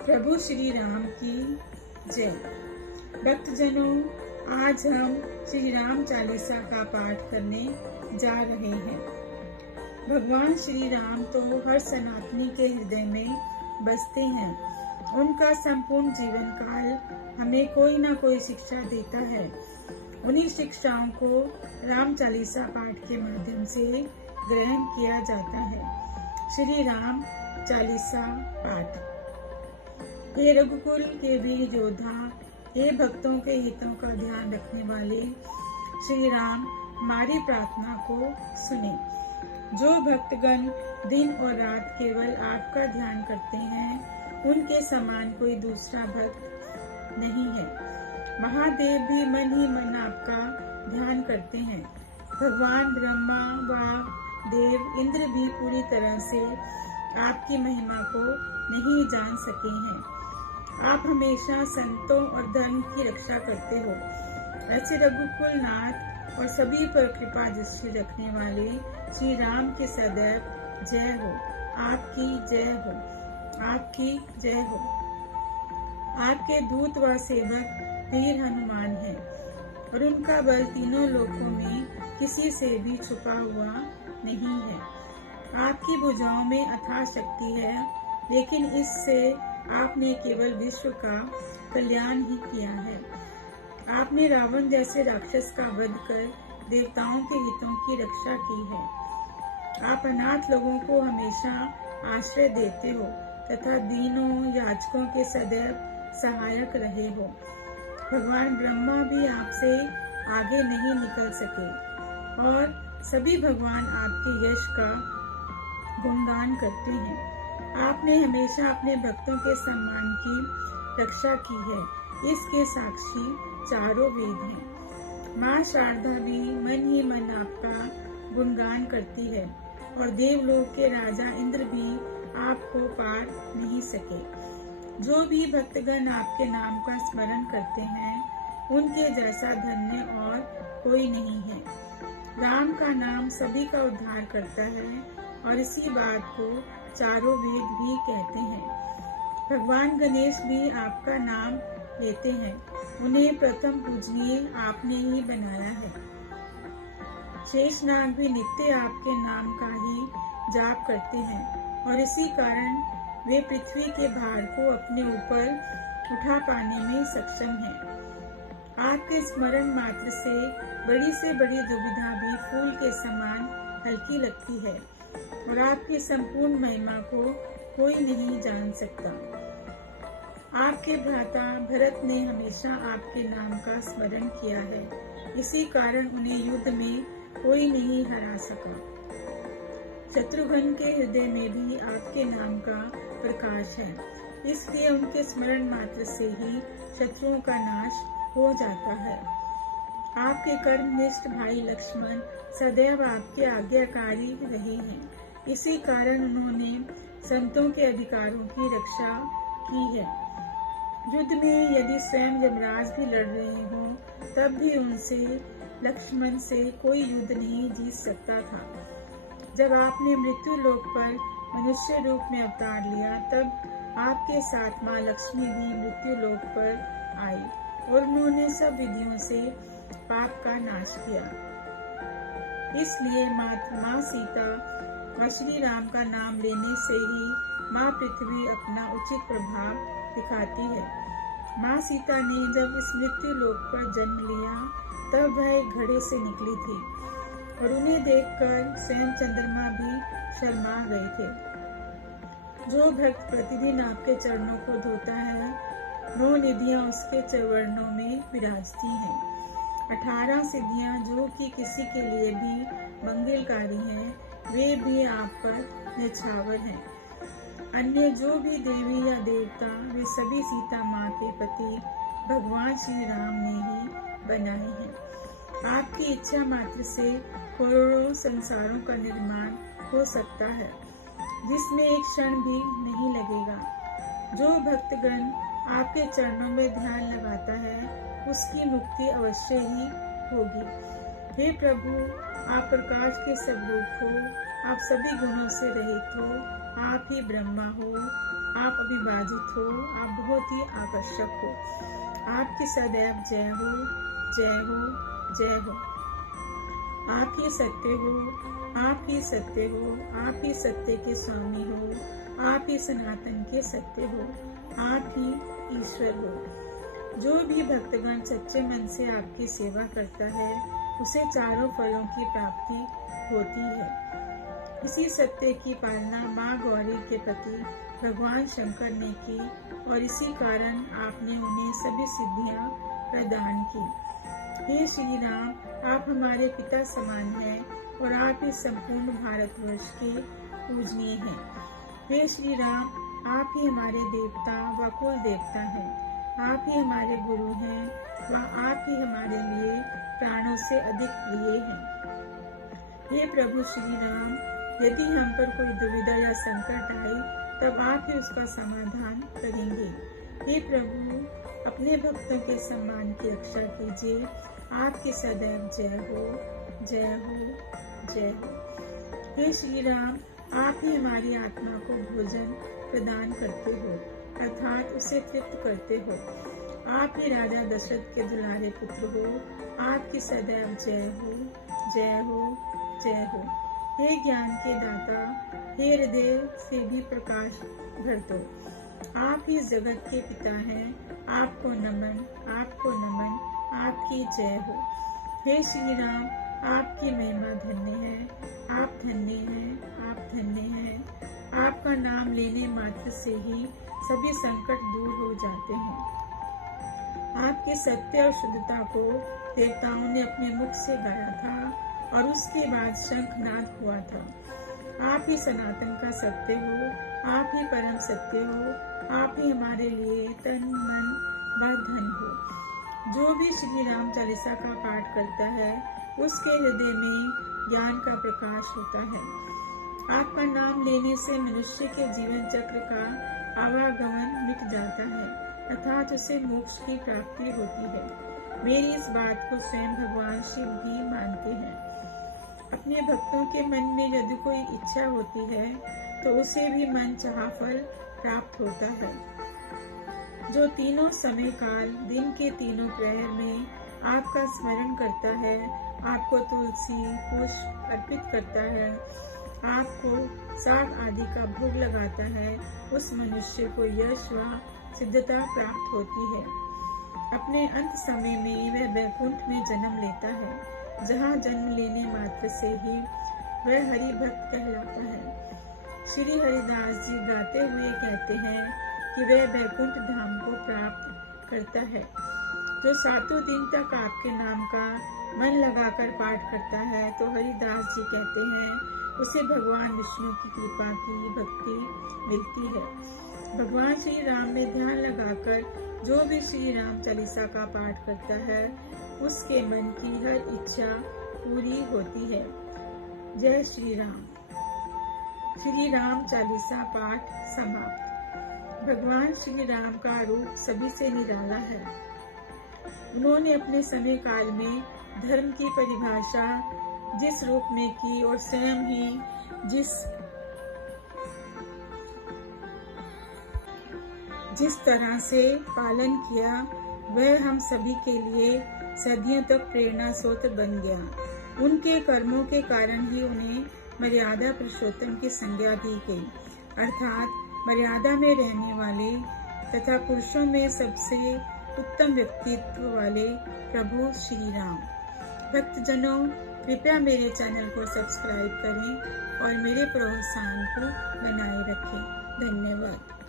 प्रभु श्री राम की जय। भक्तजनों, आज हम श्री राम चालीसा का पाठ करने जा रहे हैं। भगवान श्री राम तो हर सनातनी के हृदय में बसते हैं। उनका संपूर्ण जीवन काल हमें कोई न कोई शिक्षा देता है। उन्हीं शिक्षाओं को राम चालीसा पाठ के माध्यम से ग्रहण किया जाता है। श्री राम चालीसा पाठ। हे रघुकुल के वीर योद्धा, हे भक्तों के हितों का ध्यान रखने वाले श्री राम, हमारी प्रार्थना को सुने। जो भक्तगण दिन और रात केवल आपका ध्यान करते हैं, उनके समान कोई दूसरा भक्त नहीं है। महादेव भी मन ही मन आपका ध्यान करते हैं। भगवान ब्रह्मा व देव इंद्र भी पूरी तरह से आपकी महिमा को नहीं जान सके हैं। आप हमेशा संतों और धर्म की रक्षा करते हो। ऐसे रघुकुल नाथ और सभी पर कृपा दृष्टि रखने वाले श्री राम की सदैव जय हो। आपकी जय हो, आपकी जय हो। आपके दूत व सेवक वीर हनुमान हैं और उनका बल तीनों लोकों में किसी से भी छुपा हुआ नहीं है। आपकी भुजाओं में अथाह शक्ति है, लेकिन इससे आपने केवल विश्व का कल्याण ही किया है। आपने रावण जैसे राक्षस का वध कर देवताओं के हितों की रक्षा की है। आप अनाथ लोगों को हमेशा आश्रय देते हो तथा दीनों याचकों के सदैव सहायक रहे हो। भगवान ब्रह्मा भी आपसे आगे नहीं निकल सके और सभी भगवान आपके यश का गुणगान करते हैं। आपने हमेशा अपने भक्तों के सम्मान की रक्षा की है। इसके साक्षी चारों वेद हैं। माँ शारदा भी मन ही मन आपका गुणगान करती है और देवलोक के राजा इंद्र भी आपको पार नहीं सके। जो भी भक्तगण आपके नाम का स्मरण करते हैं, उनके जैसा धन्य और कोई नहीं है। राम का नाम सभी का उद्धार करता है और इसी बात को चारों वेद भी कहते हैं। भगवान गणेश भी आपका नाम लेते हैं। उन्हें प्रथम पूजनीय आपने ही बनाया है। शेषनाग भी नित्य आपके नाम का ही जाप करते हैं और इसी कारण वे पृथ्वी के भार को अपने ऊपर उठा पाने में सक्षम हैं। आपके स्मरण मात्र से बड़ी दुविधा भी फूल के समान हल्की लगती है और आपकी संपूर्ण महिमा को कोई नहीं जान सकता। आपके भ्राता भरत ने हमेशा आपके नाम का स्मरण किया है। इसी कारण उन्हें युद्ध में कोई नहीं हरा सका। शत्रुघ्न के हृदय में भी आपके नाम का प्रकाश है, इसलिए उनके स्मरण मात्र से ही शत्रुओं का नाश हो जाता है। आपके कर्मनिष्ठ भाई लक्ष्मण सदैव आपके आज्ञाकारी रहे हैं। इसी कारण उन्होंने संतों के अधिकारों की रक्षा की है। युद्ध में यदि स्वयं यमराज भी लड़ रहे हों, तब भी उनसे लक्ष्मण से कोई युद्ध नहीं जीत सकता था। जब आपने मृत्यु लोक पर मनुष्य रूप में अवतार लिया, तब आपके साथ माँ लक्ष्मी भी मृत्यु लोक पर आई और उन्होंने सब विधियों से पाप का नाश किया। इसलिए माँ सीता व श्री राम का नाम लेने से ही माँ पृथ्वी अपना उचित प्रभाव दिखाती है। माँ सीता ने जब इस मृत्यु लोक पर जन्म लिया, तब वह एक घड़े से निकली थी और उन्हें देखकर स्वयं चंद्रमा भी शर्मा गए थे। जो भक्त प्रतिदिन आपके चरणों को धोता है, 9 निधियां उसके चरणों में विराजती हैं। 18 सिद्धियां जो कि किसी के लिए भी मंगलकारी हैं, वे भी आप पर निछावर हैं। अन्य जो भी देवी या देवता, वे सभी सीता माँ के पति भगवान श्री राम ने ही बनाए हैं। आपकी इच्छा मात्र से करोड़ों संसारों का निर्माण हो सकता है, जिसमें एक क्षण भी नहीं लगेगा। जो भक्तगण आपके चरणों में ध्यान लगाता है, उसकी मुक्ति अवश्य ही होगी। हे प्रभु, आप प्रकाश के सब रूप हो, आप सभी गुणों से रहित हो, आप ही ब्रह्मा हो, आप अभिवाजित हो, आप बहुत ही आकर्षक हो। आपकी सदैव जय हो, जय हो, जय हो। आप ही सत्य हो, आप ही सत्य हो, आप ही सत्य के स्वामी हो, आप ही सनातन के सत्य हो, आप ही ईश्वर हो। जो भी भक्तगण सच्चे मन से आपकी सेवा करता है उसे चारों फलों की प्राप्ति होती है। इसी सत्य की पालना माँ गौरी के प्रति भगवान शंकर ने की और इसी कारण आपने उन्हें सभी सिद्धियां प्रदान की। हे श्री राम, आप हमारे पिता समान हैं और आप ही संपूर्ण भारतवर्ष के पूजनीय हैं। हे श्री राम, आप ही हमारे देवता व कुल देवता हैं। आप ही हमारे गुरु हैं व आप ही हमारे लिए प्राणों से अधिक प्रिय हैं। हे प्रभु श्री राम, यदि हम पर कोई दुविधा या संकट आए तब आप ही उसका समाधान करेंगे। हे प्रभु, अपने भक्तों के सम्मान की रक्षा कीजिए। आपकी सदैव जय हो, जय हो, जय हो। हे श्री राम, आप ही हमारी आत्मा को भोजन प्रदान करते हो, अर्थात उसे तृप्त करते हो। आप ही राजा दशरथ के दुलारे पुत्र हो। आपकी सदैव जय हो, जय हो, जय हो। हे ज्ञान के दाता, हे हृदय से भी प्रकाश भर दो। आप ही जगत के पिता हैं। आपको नमन, आपको नमन, आपकी जय हो। हे श्री राम, आपकी महिमा धन्य है। आप धन्य हैं, आप धन्य हैं। आपका नाम लेने मात्र से ही सभी संकट दूर हो जाते हैं। आपके सत्य और शुद्धता को देवताओं ने अपने मुख से गाया था और उसके बाद शंखनाद हुआ था। आप ही सनातन का सत्य हो, आप ही परम सत्य हो, आप ही हमारे लिए तन मन व धन हो। जो भी श्री राम चालीसा का पाठ करता है उसके हृदय में ज्ञान का प्रकाश होता है। आपका नाम लेने से मनुष्य के जीवन चक्र का आवागमन मिट जाता है, अर्थात उसे मोक्ष की प्राप्ति होती है। मेरी इस बात को स्वयं भगवान शिव भी मानते हैं। अपने भक्तों के मन में यदि कोई इच्छा होती है तो उसे भी मन चाहा फल प्राप्त होता है। जो तीनों समय काल दिन के तीनों प्रहर में आपका स्मरण करता है, आपको तुलसी पुष्प अर्पित करता है, आपको साग आदि का भोग लगाता है, उस मनुष्य को यश व सिद्धता प्राप्त होती है। अपने अंत समय में वह वैकुंठ में जन्म लेता है, जहाँ जन्म लेने मात्र से ही वह हरि भक्त कहलाता है। श्री हरिदास जी गाते हुए कहते हैं कि वह वैकुंठ धाम को प्राप्त करता है। जो सातों दिन तक आपके नाम का मन लगाकर पाठ करता है, तो हरिदास जी कहते हैं उसे भगवान विष्णु की कृपा की भक्ति मिलती है। भगवान श्री राम में ध्यान लगाकर जो भी श्री राम चालीसा का पाठ करता है उसके मन की हर इच्छा पूरी होती है। जय श्री राम। श्री राम चालीसा पाठ समाप्त। भगवान श्री राम का रूप सभी से निराला है। उन्होंने अपने समय काल में धर्म की परिभाषा जिस रूप में की और स्वयं ही जिस तरह से पालन किया, वह हम सभी के लिए सदियों तक प्रेरणा स्रोत बन गया। उनके कर्मों के कारण ही उन्हें मर्यादा पुरुषोत्तम की संज्ञा दी गई, अर्थात मर्यादा में रहने वाले तथा पुरुषों में सबसे उत्तम व्यक्तित्व वाले प्रभु श्री राम। भक्तजनों, कृपया मेरे चैनल को सब्सक्राइब करें और मेरे प्रोत्साहन को बनाए रखें। धन्यवाद।